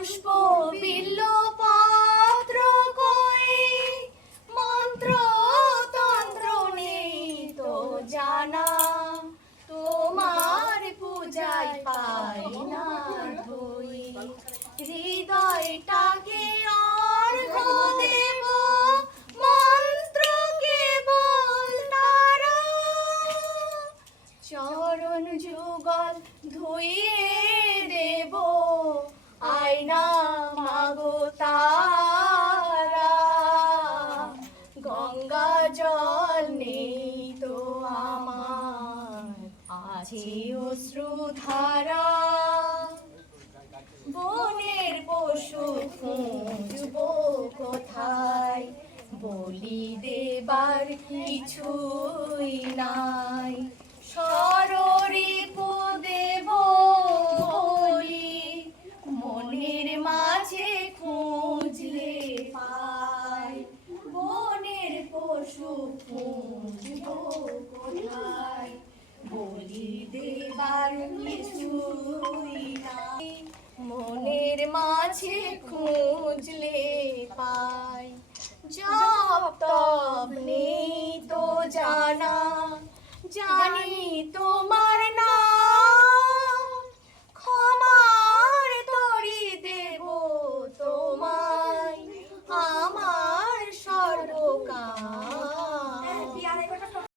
পুষ্প বিল্ল পত্র কই, মন্ত্র তন্ত্র নেই তো জানা, তোমার পূজায় পাই না ধই। হৃদয়টাকে অর্ঘ্য দেব, মন্ত্র কেবল তারা, চরণ যুগল ধুইয়ে দেব, আয়না মাগো তারা। গঙ্গা জল নেই তো আমার, আছে অশ্রুধারা। বনের পশু খুঁজব কোথায়, বলি দেবার কিছুই নাই। সররিপু দেব বলি, মনের মাঝে খুঁজলে পাই। বনের পশু খুঁজব কোথায়, বলি দেবার কিছুই নাই। মনের মাঝে খুঁজলে পাই। জপ তপ নেই তো জানা, জানি তোমার